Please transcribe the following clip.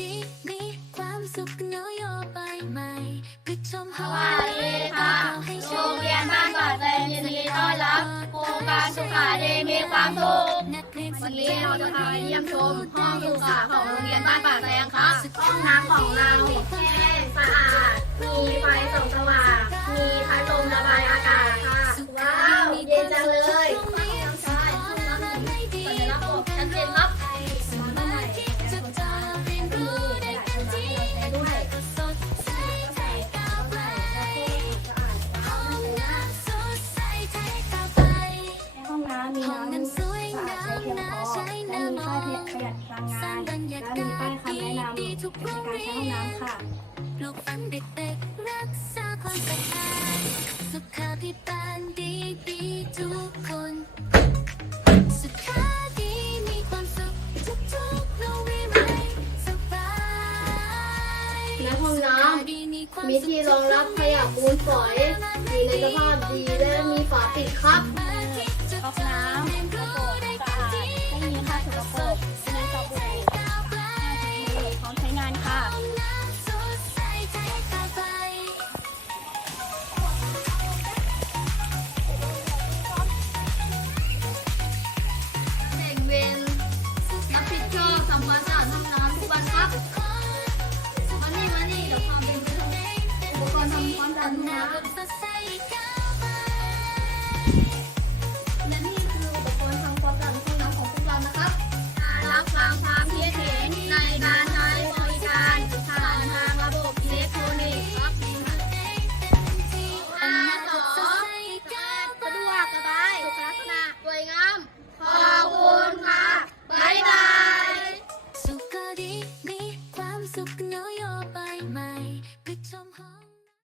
ดีมีความสุขเหงายใหม่ไปชมสวัสดีค่ะโรงเรียนบ้านป่าเจนยินดีต้อนรับโครงการสุขาเดมีความสุขวันนี้เราจะพาเยี่ยมชมห้องสุขาของโรงเรียนบ้านป่าแดงค่ะห้องน้ำของเราแห้งสะอาด มีไฟส่องสว่าง มีพัดลมระบายอากาศค่ะ ว้าวเย็นจังเลยห้องน้ำชายห้องน้ำหญิงสัญลักษณ์บอกชัดเจนครับ ในการใช้ห้องน้ำค่ะ ปลูกฝังเด็กๆรักษาความสะอาดสุขาภิบาลดีดีๆทุกคน สุขาดีมีความสุขทุกๆโรงเรียนไม่สบายในห้องน้ำดีมีความมีสุขที่รองรับขยะมูลฝอยอยู่ในสภาพดีและมีฝา ทำความสะอาดห้องน้ำทุกวันครับมานี่มานี่เดี๋ยวพาไปดูอุปกรณ์ทำความสะอาดห้องน้ำ